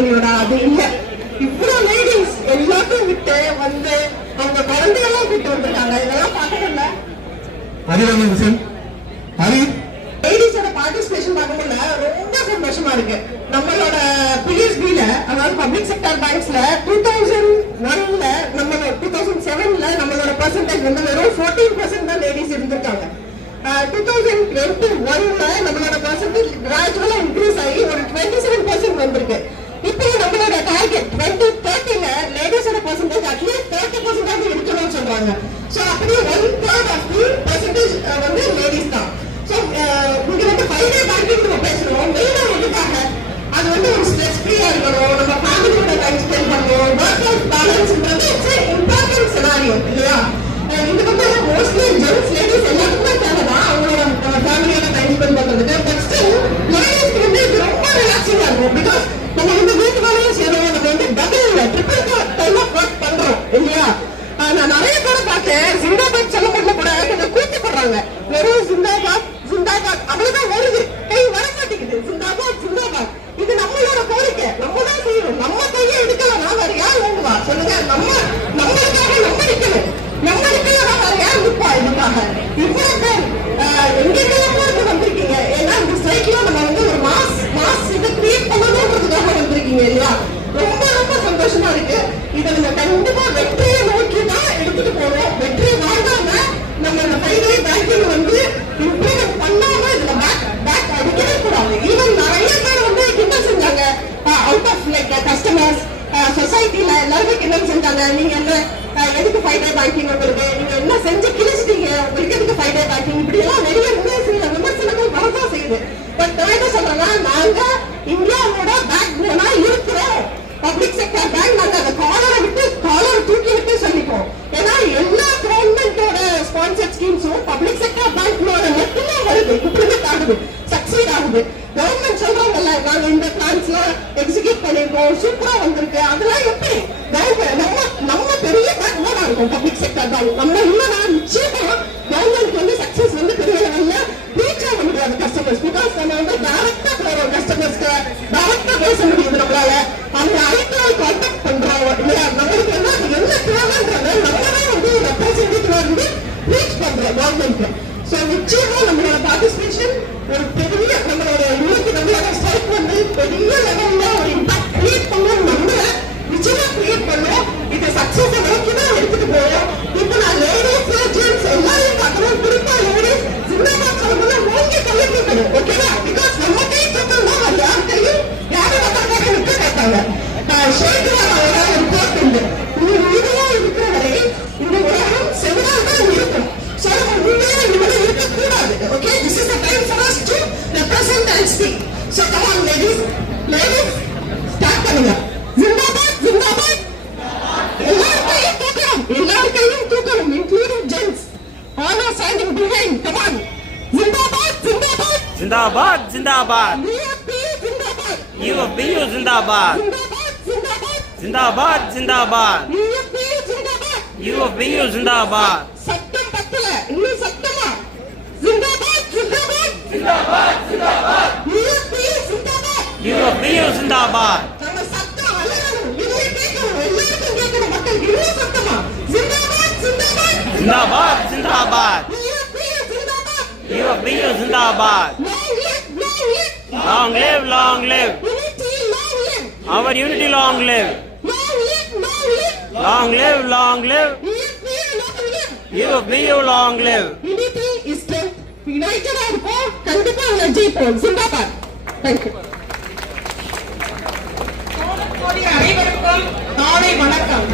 ஃபேமிலியோட. அது இல்ல, இவ்வளவு லேடிஸ் எல்லாத்தையும் விட்டு வந்து அவங்க குழந்தையெல்லாம் கூட்டு வந்திருக்காங்க. இதெல்லாம் பார்க்கல. லேடிஸோட பார்ட்டிசிபேஷன் பார்க்கல, ரொம்ப சந்தோஷமா இருக்கு. நம்மளோட பிஎஸ்பில, அதாவது பப்ளிக் செக்டர் பேங்க்ஸ்ல 2001ல நம்ம 2007ல நம்மளோட பெர்சன்டேஜ் வந்து வெறும் 14% தான் லேடிஸ் இருந்திருக்காங்க. 2021ல நம்மளோட பெர்சன்டேஜ் கிராஜுவலா இன்க்ரீஸ் ஆகி ஒரு 27% வந்திருக்கு. இப்போ நம்மளோட டார்கெட் 2030ல லேடிஸோட பெர்சன்டேஜ் அட்லீஸ்ட் 30% இருக்கணும்னு சொல்றாங்க. சோ அப்படியே 1/3 ஆஃப் தி பெர்சன்டேஜ் வந்து லேடிஸ் தான். சோ இங்க வந்து 5 டே பேங்கிங் நம்ம பேசுறோம். மெயினா எதுக்காக? அது வந்து ஒரு ஸ்ட்ரெஸ் ஃப்ரீயா இருக்கணும், நம்ம ஃபேமிலியோட டைம் ஸ்பெண்ட் பண்ணணும், ஒர்க் லைஃப் பேலன்ஸ்ன்றது இட்ஸ் an important scenario இல்லையா? இது வந்து மோஸ்ட்லி ஜென்ட்ஸ் லேடிஸ் எல்லாருக்குமே தேவைதான் அவங்களோட ஃபேமிலியோட டைம் ஸ்பெண்ட் பண்றதுக்கு. பட் ஸ்டில் லேடிஸ்க்கு வந்து இது ரொம்ப ரிலாக்ஸிங்கா இருக்கும். பிகாஸ் நம்ம வந்து வீட்டு வேலையும் செய்யறோம், நம்ம வந்து double triple time of work பண்றோம் இல்லையா? நான் நிறைய பேரை பார்த்தேன், ஜிந்தாபாத் செல்லப்படல கூட கொஞ்சம் கூச்சப்படுறாங்க. வெறும் ஜிந்தாபாத் ஜிந்தாபாத் அவ்வளவுதான் வருது, கை வர மாட்டேங்குது. ஜிந்தாபாத் ஜிந்தாபாத் இது நம்மளோட கோரிக்கை, நம்ம தான் செய்யணும். நம்ம கையை எடுக்கலாம், வேற யார் வாங்குவா சொல்லுங்க? நம்மளுக்காக நம்ம நிக்கணும். நம்ம நிக்கலாம், வேற யார் நிற்பா? இதுக்காக இவ்வளவு பேர் எங்கெல்லாம் போறது வந்திருக்கீங்க. ஏன்னா இந்த சைக்கிள் நம்ம வந்து ஒரு மாஸ் இதை கிரியேட் பண்ணணும்ன்றதுக்காக வந்திருக்கீங்க இல்லையா? ரொம்ப ரொம்ப சந்தோஷமா இருக்கு. இதை நம்ம கண்டிப்பா வெற்றியை நோக்கி தான் எடுத்துட்டு போறோம். வெற்றியை வாங்காம நம்ம இந்த 5 டே பேங்கிங் வந்து இம்ப்ளிமெண்ட் பண்ணாம இதுல பேக் அடிக்கவே கூடாது. ஈவன் நிறைய பேர் வந்து கிண்டல் செஞ்சாங்க, அவுட் ஆஃப் லைக் கஸ்டமர்ஸ், சொசைட்டில எல்லாருமே கிண்டல் செஞ்சாங்க. நீங்க என்ன எதுக்கு 5 டே பேங்கிங் உங்களுக்கு, நீங்க என்ன செஞ்சு கிழிச்சிட்டீங்க, உங்களுக்கு எதுக்கு 5 டே பேங்கிங், இப்படி எல்லாம் நிறைய விமர்சனங்கள் வரதான் செய்யுது. பட் நான் என்ன சொல்றேன்னா, நாங்க இந்தியாவோட பேக் போனா இருக்கிறோம். பப்ளிக் செக்டர் பேங்க் நாங்க அந்த காலரை தூக்கி விட்டு சொல்லிப்போம். ஏன்னா எல்லா கவர்மெண்டோட ஸ்பான்சர்ட் ஸ்கீம்ஸும் பப்ளிக் செக்டர் பேங்க்லோட மட்டும்தான் வருது, இம்ப்ளிமெண்ட் ஆகுது, சக்சீட் ஆகுது. கவர்மெண்ட் சொல்றாங்கல்ல, நாங்க இந்த பிளான்ஸ்லாம் எக்ஸிக்யூட் பண்ணிருக்கோம், சூப்பரா வந்திருக்கு. அதெல்லாம் எப்படி நம்ம பெரிய பேங்க் தான் இருக்கும் பப்ளிக் செக்டர் பேங்க். நம்ம இல்லைன்னா நிச்சயமா கவர்மெண்ட் வந்து சக்சஸ் வந்து பெரிய லெவல்ல ரீச் ஆக முடியாது கஸ்டமர்ஸ். பிகாஸ் நம்ம வந்து டைரக்டா போறோம் கஸ்டமர்ஸ்க்கு, டைரக்டா பேச முடியுது நம்மளால. அந்த ஐடியாவை கான்டாக்ட் பண்றோம் இல்லையா? நம்மளுக்கு வந்து அது என்ன தேவைன்றத நம்மளே வந்து ரெப்ரசன்டேட்டிவா இருந்து ரீச் பண்றோம் கவர்மெண்ட்க்கு. சோ நிச்சயமா நம்மளோட பார்ட்டிசிபேஷன் ஒரு பெரிய நம்மளோட இன்னைக்கு நம்மளோட ஸ்ட்ரைக் வந்து பெரிய லெவல்ல ஒரு இம்பாக்ட் கிரியேட் பண்ணணும். நம்ம நிச்சயமா கிரியேட் பண்ணோம். இது சக்சஸ் நோக்கி தான் எடுத்துட்டு போறோம். இப்போ நான் லேடிஸ் ஜென்ட்ஸ் எல்லாரையும் பார்க்கணும். குறிப்பா லேடிஸ் ஜிந்தாபாத் சொல்லும்போது ஓங்கி கையை தூக்கணும், ஓகேவா? பிகாஸ் நம்ம கை தூக்கணும்னா அது யார் கையும் யாரும் மக்களுக்காக நிற்க மாட்டாங்க. ஷேக்வாரோட ஒரு கோட் உண்டு, இதுவும் இருக்கிற வரை இந்த உலகம் செவ்வாய் தான் இருக்கும். சோ நம்ம உண்மையா இவங்க இருக்கக்கூடாது. Okay, this is the time for us to represent and speak. So come on ladies start பண்ணுங்க. ஜிந்தாபாத் ஜிந்தாபாத், எல்லார் கையும் தூக்கணும், including gents. All are standing behind. Come on, ஜிந்தாபாத் ஜிந்தாபாத் ஜிந்தாபாத் ஜிந்தாபாத், யூஎஃப்பியூ ஜிந்தாபாத், ஜிந்தாபாத் ஜிந்தாபாத், யூஎஃப்பியூ ஜிந்தாபாத். சட்டம் பத்தல, இன்னும் சட்டமா? ஜிந்தாபாத் ஜிந்தாபாத், ஜிந்தாபாத் ஜிந்தாபாத், யூஎஃப்பியூ ஜிந்தாபாத், யூஎஃப்பியூ ஜிந்தாபாத். நம்ம சட்டம் அலறணும், இதை கேட்கணும், எல்லாருக்கும் கேட்கணும். மக்கள் இன்னும் சட்டமா? ஜிந்தாபாத் ஜிந்தாபாத், ஜிந்தாபாத் ஜிந்தாபாத், UFBU zindabad, UFBU zindabad. Long live, long live. Long live, long live. Unity, long live. Our unity, long live. Long live, long live. Long live, long live. UFPU, long live. UFPU, long live. Unity is strength. United ஆ இருப்போம், கண்டிப்பா ஜெயிப்போம். Zindabad. Thank you. அனைவருக்கும் காலை வணக்கம்.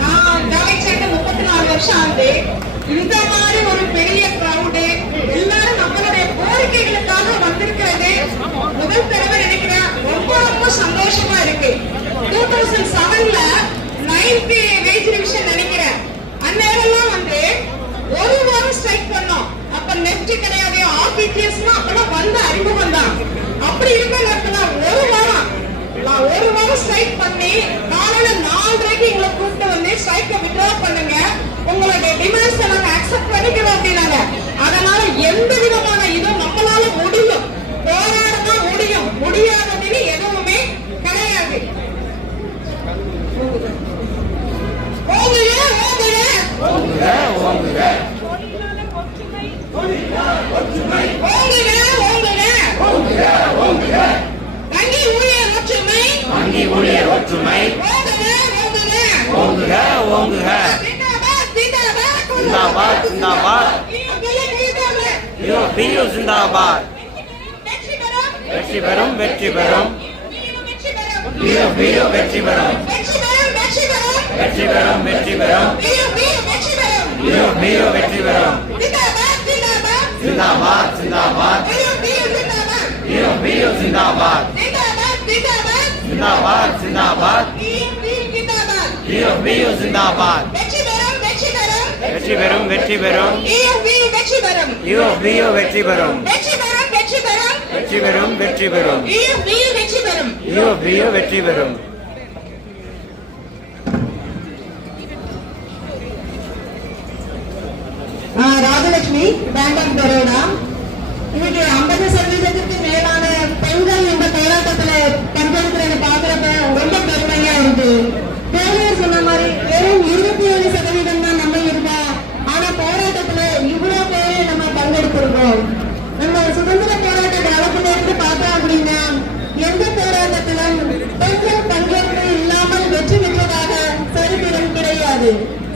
நான் வேலைக்கு சேர்ந்து 34 வருஷம் ஆகுது. இந்த மாதிரி ஒரு பெரிய கிரவுடு, எல்லாரும் நம்மளுடைய கோரிக்கைகளுக்காக வந்திருக்கிறது முதல் தடவை நினைக்கிறேன். ரொம்ப ரொம்ப சந்தோஷமா இருக்கு. 2007ல 9th வேஜ் ரிவிஷன் நினைக்கிறேன். அந்நேரம்லாம் வந்து ஒரு வாரம் ஸ்ட்ரைக் பண்ணோம். அப்ப நெக்ஸ்ட் கிடையாது, ஆர்பிடிஎஸ்னா அப்பதான் வந்த அறிமுகம் தான். அப்படி இருக்க நேரத்துல ஒரு வாரம் ஸ்ட்ரைக் பண்ணி காலையில 4:30 எங்களை கூப்பிட்டு வந்து ஸ்ட்ரைக்கை வித்ட்ரா பண்ணுங்க, உங்களுடைய டிமாண்ட்ஸை நாங்க அக்செப்ட் பண்ணிக்கிறோம் அப்படின்னாங்க. அதனால எந்த விதமான இதுவும் நம்மளால முடியும். UFBU ஜிந்தாபாத். வெற்றி பெறும் வெற்றி பெறும் வெற்றி பெறும். வெற்றி பெறும் UFBU வெற்றி பெறும். வெற்றி பெறும் வெற்றி பெறும் வெற்றி பெறும் வெற்றி பெறும். வெற்றி பெறும் UFBU வெற்றி பெறும். ஜிந்தாபாத் ஜிந்தாபாத் ஜிந்தாபாத் ஜிந்தாபாத். UFBU zindabad UFBU zindabad. ஜிந்தாபாத் ஜிந்தாபாத் ஜிந்தாபாத் ஜிந்தாபாத். UFBU zindabad UFBU zindabad. வெற்றி பெறும் வெற்றி பெறும் வெற்றி பெறும் வெற்றி பெறும். UFBU வெற்றி பெறும் UFBU வெற்றி பெறும். வெற்றி பெறும் வெற்றி பெறும் வெற்றி பெறும் வெற்றி பெறும். UFBU வெற்றி பெறும் UFBU வெற்றி பெறும். Rajalakshmi bank of Baroda. இன்னைக்கு 50% மேலான பெண்கள் இந்த போராட்டத்துல பங்கெடுக்கிறத பாக்குறப்ப ரொம்ப பெருமையா இருக்கு. தேவையர் சொன்ன மாதிரி வெறும் 27% தான் நம்ம இருக்கோம். ஆனா போராட்டத்துல இவ்வளவு பேரு நம்ம பங்கெடுத்திருக்கோம். நம்ம சுதந்திர போராட்ட காலத்துல இருந்து பார்த்தோம் அப்படின்னா எந்த போராட்டத்திலும் பெண்கள் பங்கேற்பு இல்லாமல் வெற்றி பெற்றதாக சரித்திரம் கிடையாது.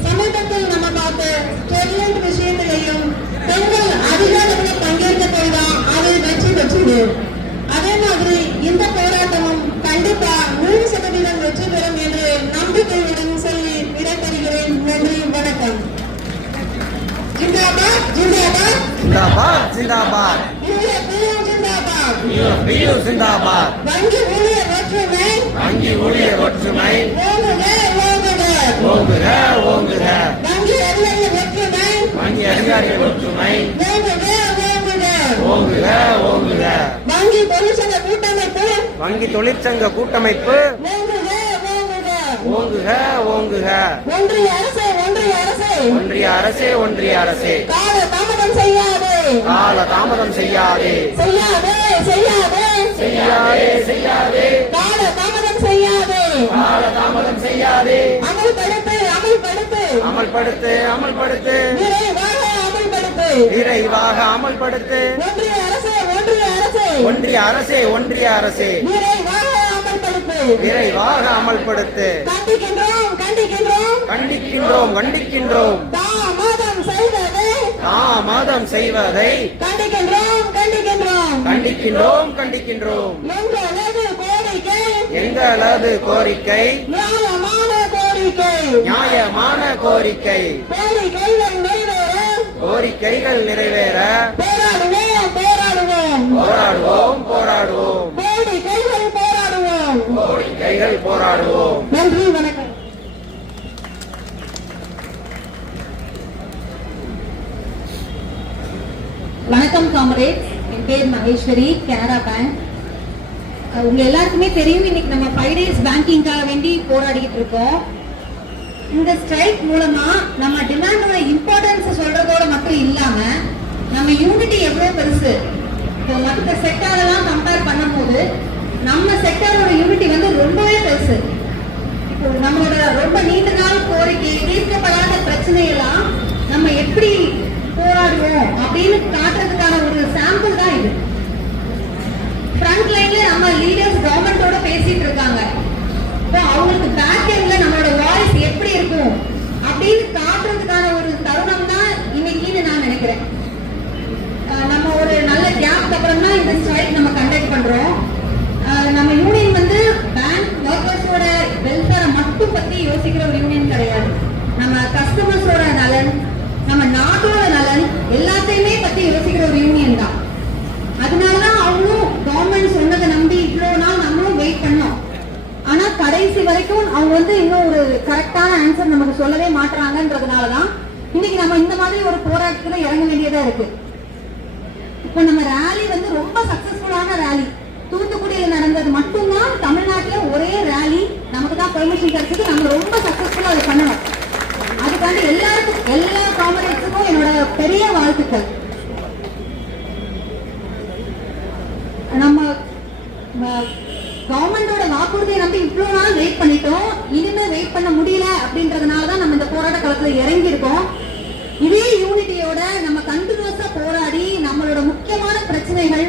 சமீபத்தில் நம்ம பார்த்த ஸ்டெர்லைட் விஷயத்திலையும் பெண்கள் அதிக அளவில் பங்கேற்கத்தை தான் அது வெற்றி பெற்றது. அதே மாதிரி இந்த போராட்டமும் கண்டிப்பா 100% வெற்றி பெறும் என்று நம்பிக்கையுடன் சொல்லி விடைபெறுகிறேன். நன்றி, வணக்கம். ஜிந்தாபாத் ஜிந்தாபாத் ஜிந்தாபாத் ஜிந்தாபாத். UFBU ஜிந்தாபாத். UFBU ஜிந்தாபாத். வங்கி ஊழியர் ஒற்றுமை வங்கி ஊழியர் ஒற்றுமை ஓங்குக ஓங்குக. ஓங்குக ஓங்குக. வங்கி அதிகாரிகள் ஒற்றுமை வங்கி அதிகாரிகள் ஒற்றுமை ஓங்குக ஓங்குக. ஓங்குக ஓங்குக. வங்கி தொழிற்சங்க கூட்டமைப்பு வங்கி தொழிற்சங்க கூட்டமைப்பு ஓங்குக ஓங்குக. ஓங்குக ஓங்குக. ஒன்றிய அரசே ஒன்றிய அரசே ஒன்றிய அரசே ஒன்றிய அரசே கால தாமதம் செய்யாதே கால தாமதம் செய்யாதே செய்யாதே செய்யாதே செய்யாதே செய்யாதே. கால தாமதம் செய்யாதே கால தாமதம் செய்யாதே. அமல்படுத்து அமல்படுத்து அமல்படுத்து அமல்படுத்து. விரைவாக அமல்படுத்து. விரைவாக அமல்படுத்து. ஒன்றிய அரசே ஒன்றிய அரசே ஒன்றிய அரசே ஒன்றிய அரசே விரைவாக அமல்படுத்து. விரைவாக அமல்படுத்து. கண்டிக்கின்றோம் கண்டிக்கின்றோம் கண்டிக்கின்றோம் கண்டிக்கின்றோம். தாமதம் செய்வதை தாமதம் செய்வதை கண்டிக்கின்றோம் கண்டிக்கின்றோம். கண்டிக்கின்றோம் கண்டிக்கின்றோம். எங்களது கோரிக்கை எங்களது கோரிக்கை நியாயமான கோரிக்கை. நியாயமான கோரிக்கை. கோரிக்கைகள் நிறைவேற கோரிக்கைகள் நிறைவேற போராடுவோம் போராடுவோம். போராடுவோம் போராடுவோம். கோரிக்கைகள் போராடுவோம். கோரிக்கைகள் போராடுவோம். நன்றி, வணக்கம். வணக்கம் காம்ரேட்ஸ், என் பேர் மகேஸ்வரி, கனரா பேங்க். உங்க எல்லாருக்குமே தெரியும், இன்னைக்கு நம்ம 5 days பேங்கிங்காக வேண்டி போராடிக்கிட்டு இருக்கோம். இந்த ஸ்ட்ரைக் மூலமா நம்ம டிமாண்டோட இம்பார்ட்டன்ஸ் சொல்றதோட மட்டும் இல்லாம நம்ம யூனிட்டி எவ்வளவு பெருசு, இப்போ மற்ற செக்டாரெல்லாம் கம்பேர் பண்ணும்போது நம்ம செக்டாரோட யூனிட்டி வந்து ரொம்பவே பெருசு. இப்போ நம்மளோட ரொம்ப நீண்ட நாள் கோரிக்கை, தீர்க்கப்படாத பிரச்சனையெல்லாம் நம்ம எப்படி போராடுவோம் அப்படின்னு காட்டுறதுக்கான ஒரு சாம்பிள் தான் இது. ஃப்ரண்ட் லைன்ல நம்ம லீடர்ஸ் கவர்மெண்டோட பேசிட்டு இருக்காங்க. இப்போ அவங்களுக்கு பேக் எண்ட்ல நம்மளோட வாய்ஸ் எப்படி இருக்கும் அப்படின்னு காட்டுறதுக்கான ஒரு தருணம் தான் இன்னைக்குன்னு நான் நினைக்கிறேன். நம்ம ஒரு நல்ல கேப்க்கு அப்புறம் தான் இந்த ஸ்ட்ரைக் நம்ம கண்டக்ட் பண்றோம். நம்ம யூனியன் வந்து பேங்க் ஒர்க்கர்ஸோட வெல்ஃபேரை மட்டும் பத்தி யோசிக்கிற ஒரு யூனியன் கிடையாது. நம்ம கஸ்டமர்ஸோட நலன், நம்ம நாட்டோட நலன் எல்லாத்தையுமே பத்தி யோசிக்கிற ஒரு யூனியன் தான். அதனாலதான் அவங்களும் கவர்மெண்ட் சொன்னதை நம்பி இவ்வளவு நாள் நம்மளும் வெயிட் பண்ணோம். ஆனா கடைசி வரைக்கும் அவங்க வந்து இன்னும் ஒரு கரெக்டான ஆன்சர் நமக்கு சொல்லவே மாட்டாங்கன்றதுனாலதான் இன்னைக்கு நம்ம இந்த மாதிரி ஒரு போராட்டத்துல இறங்க வேண்டியதா இருக்கு. இப்ப நம்ம ரேலி வந்து ரொம்ப சக்சஸ்ஃபுல்லான ரேலி. தூத்துக்குடியில நடந்தது மட்டும்தான் தமிழ்நாட்டுல ஒரே ரேலி. நமக்கு தான் பெர்மிஷன் கிடைச்சது. நம்ம ரொம்ப சக்சஸ்ஃபுல்லா அதை பண்ணணும். அதுக்காண்டி எல்லாருக்கும், எல்லா காமரேட்ஸுக்கும் என்னோட பெரிய வாழ்த்துக்கள். நம்ம கவர்மெண்டோட வாக்குறுதியை நம்பி இவ்வளவு நாள் வெயிட் பண்ணிட்டோம். இனிமே வெயிட் பண்ண முடியல அப்படின்றதுனாலதான் நம்ம இந்த போராட்ட களத்துல இறங்கி இருக்கோம். இதே யூனிட்டியோட நம்ம கண்டினியூஸா போராடி நம்மளோட முக்கியமான பிரச்சனைகள்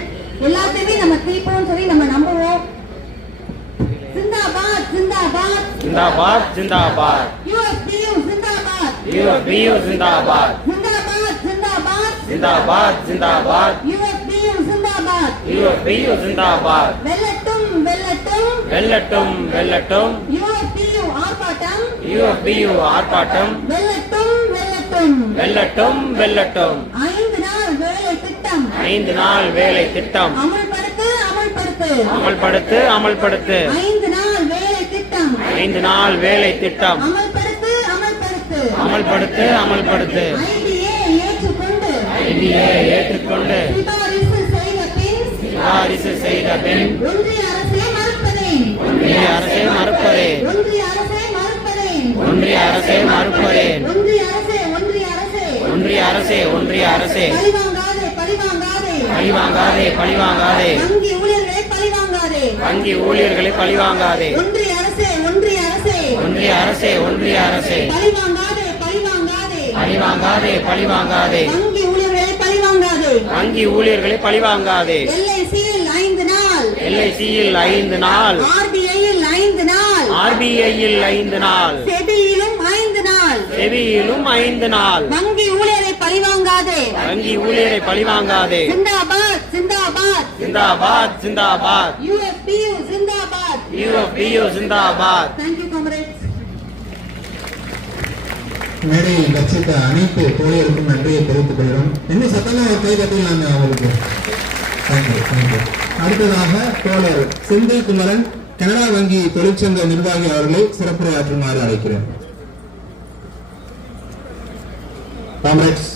எல்லாத்தையுமே நம்ம தீர்ப்போம்னு சொல்லி நம்ம நம்புவோம். ஜிந்தாபாத் ஜிந்தாபாத் ஜிந்தாபாத் ஜிந்தாபாத். UFBU ஜிந்தாபாத். UFBU ஜிந்தாபாத். ஜிந்தாபாத் ஜிந்தாபாத். ஜிந்தாபாத் ஜிந்தாபாத் UFBU ஜிந்தாபாத் UFBU ஜிந்தாபாத் வெல்லட்டும் வெல்லட்டும் வெல்லட்டும் வெல்லட்டும் UFBU ஆர்ப்பாட்டம் UFBU ஆர்ப்பாட்டம் வெல்லட்டும் வெல்லட்டும் வெல்லட்டும் வெல்லட்டும் 5 நாள் வேலை திட்டம் 5 நாள் வேலை திட்டம் அமல்படுத்து அமல்படுத்து அமல்படுத்து அமல்படுத்து 5 நாள் வேலை திட்டம் 5 நாள் வேலை திட்டம் அமல்படுத்து அமல்படுத்து அமல்படுத்து அமல்படுத்து ஐடிஏ ஏற்றுக்கொண்டு ஐடியை ஏற்றுக்கொண்டு சிபாரிசு செய்த பின் சிபாரிசு செய்த பின் ஒன்றிய அரசே மறுப்பதேன் ஒன்றிய அரசே மறுப்பதேன் ஒன்றிய அரசே மறுப்பதேன் ஒன்றிய அரசே மறுப்பதேன் ஒன்றிய அரசே ஒன்றிய அரசே ஒன்றிய அரசே ஒன்றிய அரசே பழிவாங்காதே பழிவாங்காதே பழிவாங்காதே பழிவாங்காதே வங்கி ஊழியர்களை பழிவாங்காதே வங்கி ஊழியர்களை பழிவாங்காதே ஒன்றிய அரசே ஒன்றிய அரசே ஒன்றிய அரசே ஒன்றிய அரசே பழிவாங்காதே பழிவாங்காதே பழிவாங்காதே பழிவாங்காதே வங்கி ஊழியர்களை பழிவாங்காதே வங்கி ஊழியர்களை பழிவாங்காதே LICயில் 5 நாள் LICயில் 5 நாள் RBIயில் 5 நாள் RBIயில் 5 நாள் செபியிலும் 5 நாள் செவியிலும் 5 நாள் வங்கி ஊழியரை பழிவாங்காதே வங்கி ஊழியரை பழிவாங்காதே ஜிந்தாபாத் ஜிந்தாபாத் ஜிந்தாபாத் zindabad UFBU zindabad UFBU zindabad. Thank you comrades. மேடையில் கட்சித்த அனைத்து தோழர்களுக்கும் நன்றியை தெரிவித்துக் கொள்கிறோம். இன்னும் சத்தமாக ஒரு கை தட்டிடலாமே அவருக்கு. தேங்க்யூ. அடுத்ததாக தோழர் செந்தில் குமரன் கனரா வங்கி தொழிற்சங்க நிர்வாகி அவர்களை சிறப்புரையாற்றுமாறு அழைக்கிறேன். காம்ரேட்ஸ்,